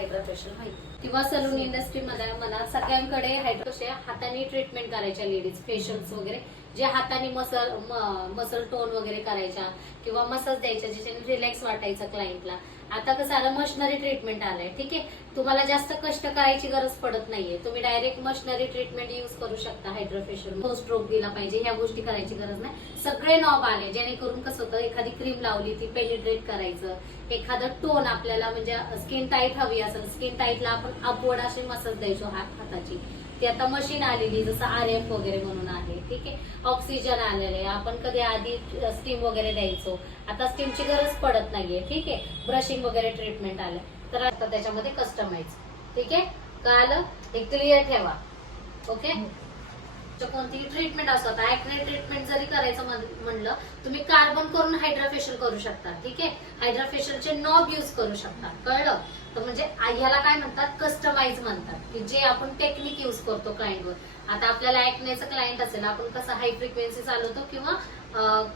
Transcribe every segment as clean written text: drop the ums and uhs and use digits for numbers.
Hydra facial माहिती किंवा salon industry मध्ये मला सगळ्यांकडे हायड्रा हाताने ट्रीटमेंट करायच्या लेडीज फेशियल्स वगैरे जे हाताने मसल टोन वगैरे करायच्या किंवा मसाज द्यायच्या ज्याच्याने रिलॅक्स वाटायचं क्लायंटला. आता कसं आलं मशिनरी ट्रीटमेंट आलंय. ठीक आहे, तुम्हाला जास्त कष्ट करायची गरज पडत नाहीये. तुम्ही डायरेक्ट मशिनरी ट्रीटमेंट युज करू शकता हायड्रा फेशियल. तो स्ट्रोक दिला पाहिजे ह्या गोष्टी करायची गरज नाही. सगळे नॉब आले जेणेकरून कसं होतं एखादी क्रीम लावली ती पेनिट्रेट करायचं. एखादं टोन आपल्याला म्हणजे स्किन टाईट हवी असेल स्किन टाईटला आपण अपवर्ड अशी मसाज द्यायचो हाताची. ती आता मशीन आलेली जसं RF वगैरे म्हणून आहे. ठीक आहे, ऑक्सिजन आलेलं आहे. आपण कधी आधी स्टीम वगैरे द्यायचो, आता स्टीमची गरज पडत नाहीये. ठीक आहे, ब्रशिंग वगैरे ट्रीटमेंट आलं तर आता त्याच्यामध्ये कस्टमाइज. ठीक आहे, कळालं? हे क्लिअर ठेवा. ओके, कोणतीही ट्रीटमेंट असतात ऍक्ने ट्रीटमेंट जरी करायचं म्हणलं तुम्ही कार्बन करून हायड्रा फेशियल करू शकता. ठीक आहे, हायड्रा फेशियलचे नॉब युज करू शकता. कळलं? तर म्हणजे ह्याला काय म्हणतात कस्टमाइज म्हणतात की जे आपण टेक्निक युज करतो क्लायंटवर. आता आपल्याला ऍक्नेचं क्लायंट असेल आपण कसं हाय फ्रिक्वेन्सी चालवतो किंवा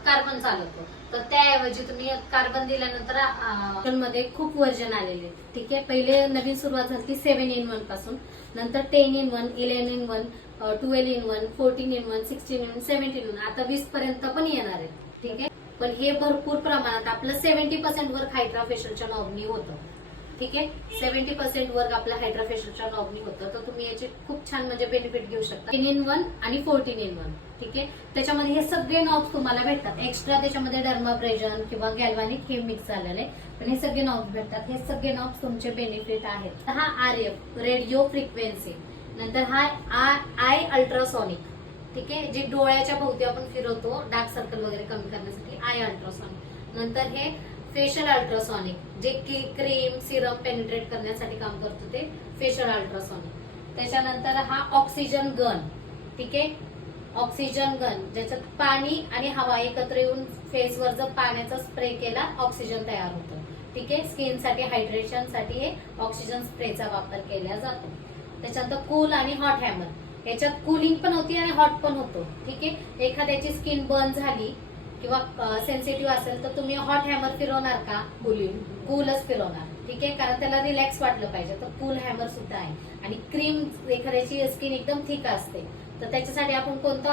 कार्बन चालवतो, तर त्याऐवजी तुम्ही कार्बन दिल्यानंतर मध्ये खूप वर्जन आलेले. ठीक आहे, पहिले नवीन सुरुवात झाली 7-in-1 पासून, नंतर 10-in-1, 11-in-1, 12-in-1, 14-in-1, 16-in-1, 17-in-1, आता 20 पर्यंत पण येणार आहे. ठीक आहे, पण हे भरपूर प्रमाणात आपलं 70% वर्क हायड्रा फेशियलच्या नॉबनी होतं. ठीक आहे, 70% वर्क आपल्या हायड्रा फेशियलच्या नॉबनी होतं. तर तुम्ही याचे खूप छान म्हणजे बेनिफिट घेऊ शकता. 10-in-1 आणि 14-in-1. ठीक आहे, त्याच्यामध्ये हे सगळे नॉब्स तुम्हाला भेटतात. एक्स्ट्रा त्याच्यामध्ये डर्माब्रेजन किंवा गॅल्व्हॅनिक हे मिक्स झालेलं आहे, पण हे सगळे नॉब्स भेटतात. हे सगळे नॉब्स तुमचे बेनिफिट आहेत. हा RF रेडिओ फ्रिक्वेन्सी, नंतर हा आय अल्ट्रासॉनिक. ठीक आहे, जे डोळ्याच्या भोवती आपण फिरवतो डार्क सर्कल वगैरे कमी करण्यासाठी आय अल्ट्रासॉनिक. नंतर हे फेशियल अल्ट्रासॉनिक जे की क्रीम सिरम पेनिट्रेट करण्यासाठी काम करतो ते फेशियल अल्ट्रासॉनिक. त्याच्यानंतर हा ऑक्सिजन गन. ठीक आहे, ऑक्सिजन गन ज्याच्यात पाणी आणि हवा एकत्र येऊन फेसवर जर पाण्याचा स्प्रे केला ऑक्सिजन तयार होतं. ठीक आहे, स्किन साठी हायड्रेशन साठी हे ऑक्सिजन स्प्रेचा वापर केला जातो. त्याच्यानंतर कूल आणि हॉट हॅमर, याच्यात कूलिंग पण होती आणि हॉट पण होतो. ठीक आहे, एखाद्याची स्किन बर्न झाली किंवा सेन्सिटिव्ह असेल तर तुम्ही हॉट हॅमर फिरवणार का? कूलच फिरवणार. ठीक आहे, कारण त्याला रिलॅक्स वाटलं पाहिजे तर कूल हॅमर सुद्धा आहे. आणि क्रीम एखाद्याची स्किन एकदम थिक असते तर त्याच्यासाठी आपण कोणता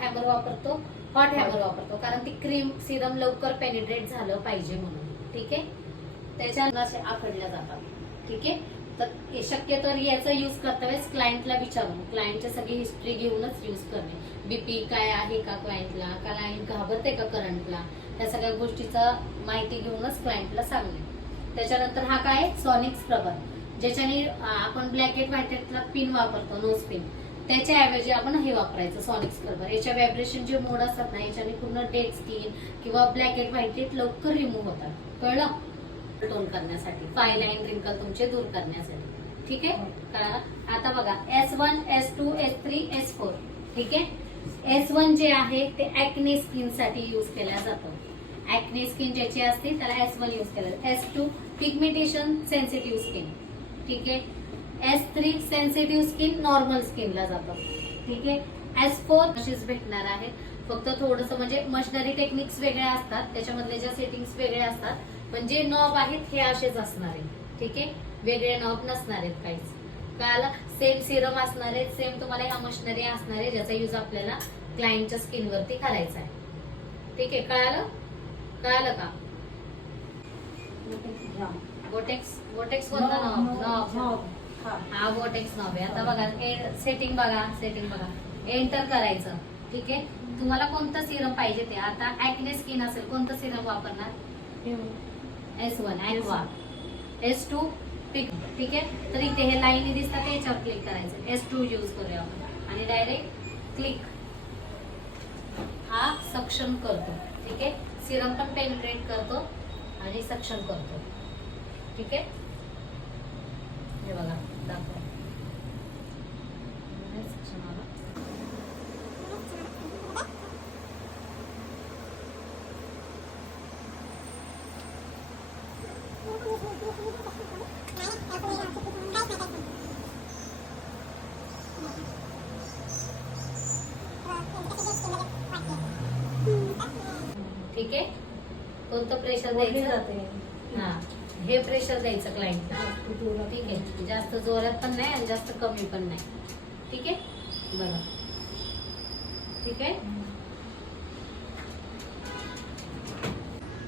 हॅमर वापरतो? हॉट हॅमर वापरतो, कारण ती क्रीम सिरम लवकर पेनिट्रेट झालं पाहिजे म्हणून. ठीक आहे, त्याच्या आखडल्या जातात. ठीक आहे, तर शक्यतो याचा युज करता वेळेस क्लायंटला विचारून क्लायंटची सगळी हिस्ट्री घेऊनच युज करणे. बीपी काय आहे का क्लायंटला, क्लायंट घाबरते का करंटला, त्या सगळ्या गोष्टीचा माहिती घेऊनच क्लायंटला सांगणे. त्याच्यानंतर हा काय सॉनिक स्क्रबर, ज्याच्याने आपण ब्लॅकेट व्हाईटेटला पिन वापरतो नोज पिन, त्याच्याऐवजी आपण हे वापरायचं सॉनिक स्क्रबर. याच्या व्हायब्रेशन जे मोड असतात ना याच्याने पूर्ण डेड स्किन किंवा ब्लॅकेट व्हाईटेट लवकर रिमूव्ह होतात. कळलं? टोन करण्यासाठी, फाईन लाईन रिंकल तुमचे दूर करण्यासाठी. ठीक आहे, कळलं? आता बघा S1, S2, S3, S4. ठीक आहे, S1 जे आहे ते ऍक्ने स्किन साठी युज केला जातो. ऍक्ने स्किन ज्याची असते त्याला S1 युज केला. S2 pigmentation sensitive skin. ठीक आहे, S3 सेन्सिटिव्ह स्किन नॉर्मल स्किनला जातो. ठीक आहे, S4 अशीच भेटणार आहे. फक्त थोडंसं म्हणजे मशिनरी टेक्निक्स वेगळ्या असतात, त्याच्यामधले ज्या सेटिंग्स वेगळ्या असतात, पण जे नॉब आहेत हे असेच असणार आहे. ठीक आहे, वेगळे नॉब नसणार आहेत काहीच. कळालं? सेम सिरम असणार आहे, सेम तुम्हाला ह्या मशिनरी असणार आहे ज्याचा युज आपल्याला क्लायंटच्या स्किन वरती करायचा आहे. ठीक आहे, कळालं? कळालं का? बोटेक्स कोणता नॉब? हा बोटेक्स नॉब आहे. आता बघा सेटिंग बघा एंटर करायचं. ठीक आहे, तुम्हाला कोणतं सिरम पाहिजे ते. आता ऍक्ने स्किन असेल कोणतं सिरम वापरणार? S1 ऍक्वा, S2 पिक. ठीक आहे, तर इथे हे लाईनी दिसतात त्याच्यावर क्लिक करायचं. S2 यूज करूया आपण आणि डायरेक्ट क्लिक. हा सक्षम करतो. ठीक आहे, सिरम पण पेनिट्रेट करतो आणि सक्षम करतो. ठीक आहे, हे बघा दाखवा. ठीक आहे, कोणतं प्रेशर द्यायचं? हा, हे प्रेशर द्यायचं क्लायंटला. ठीक आहे, जास्त जोरात पण नाही आणि जास्त कमी पण नाही. ठीक आहे, बघा. ठीक आहे,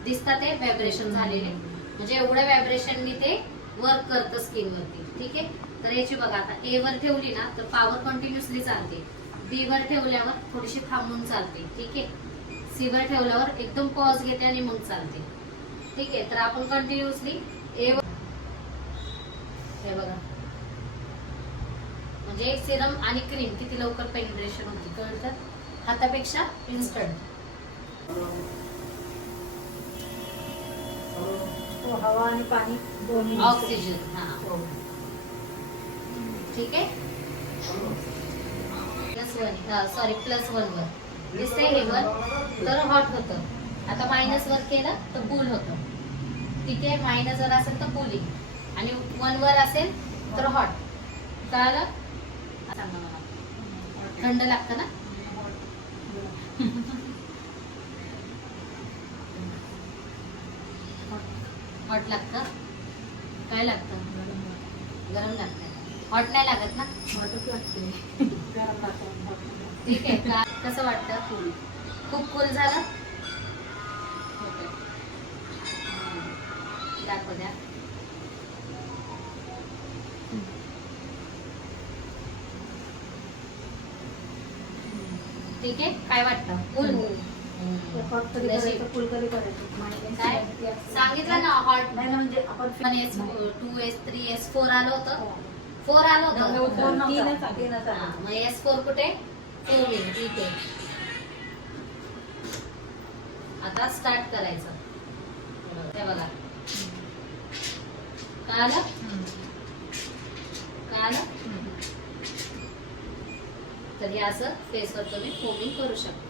दिसतात ते व्हायब्रेशन झालेले, म्हणजे एवढ्या व्हायब्रेशननी ते वर्क करतं स्किन वरती. ठीक आहे, तर याची बघा आता ए वर ठेवली ना तर पॉवर कंटिन्युअसली चालते. बी वर ठेवल्यावर थोडीशी थांबून चालते. ठीक आहे, सी वर ठेवल्यावर एकदम पॉज घेते आणि मग चालते. ठीक आहे, तर आपण कंटिन्युअसली ए वर, हे बघा, म्हणजे सिरम आणि क्रीम किती लवकर पेनिट्रेशन होते कळतं, हातापेक्षा इन्स्टंट. हवा आणि पाणी दोन्ही ऑक्सिजन. हा, ठीक आहे. +1 वर दिसतंय हे वर तर हॉट होतं. आता मायनस वर केलं तर कूल होतं. ठीक आहे, मायनस वर असेल तर कूलिंग आणि 1 वर असेल तर हॉट. कळलं? सांगा मला, थंड लागतं ना? हॉट लागतं? काय लागतं? गरम लागतं. हॉट नाही लागत ना? हॉटच लागते. गरम लागतं. ठीक आहे का? कसं वाटतं? खूप कूल झालं? दाखव द्या. ठीक आहे, काय वाटतं? कूल. हॉट कधी करायचं, फुल कधी करायचं? काय सांगितलं ना, हॉट नाही ना, म्हणजे आपण पण S2 S3 S4 आलं होतं. 4 आलं होतं. हा, मग S4 कुठे? फोमिंग. ठीक आहे, आता स्टार्ट करायचं. हे बघा, कळालं? कळालं? तर हे असं फेसवर तुम्ही फोमिंग करू शकता.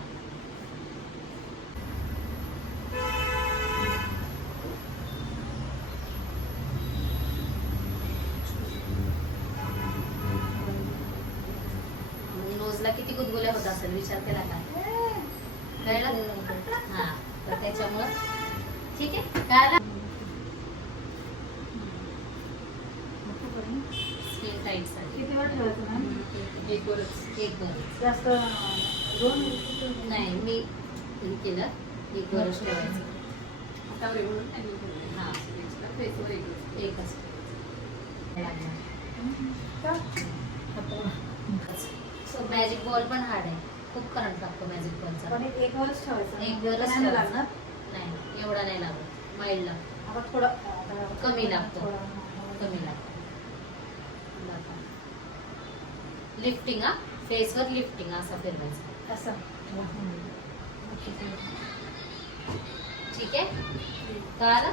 नोजला किती गुदगुल्या होत असेल विचार केला का? कळलं? हा, तर त्याच्यामुळं ठीक आहे. कळलं? स्किन टाईट साठी किती वेळ ठेवायचं मॅम? एक वरच. जास्त दोन नाही, मी हे केलं, एक वरच ठेवायचं. हा, एकच. मॅजिक बॉल पण हार्ड आहे, खूप करंट लागतो मॅजिक बॉलचा. पण एक वरच ठेवायचं. एक वरच नाही ठेवायचं. लागणार. नाही, एवढा नाही लागत, माइल्ड लागतो. आता थोडं कमी लागतो. कमी लागतो. लिफ्टिंग, हा, फेसवर लिफ्टिंग असं फिरवायचं. असं. ठीक आहे, कळालं?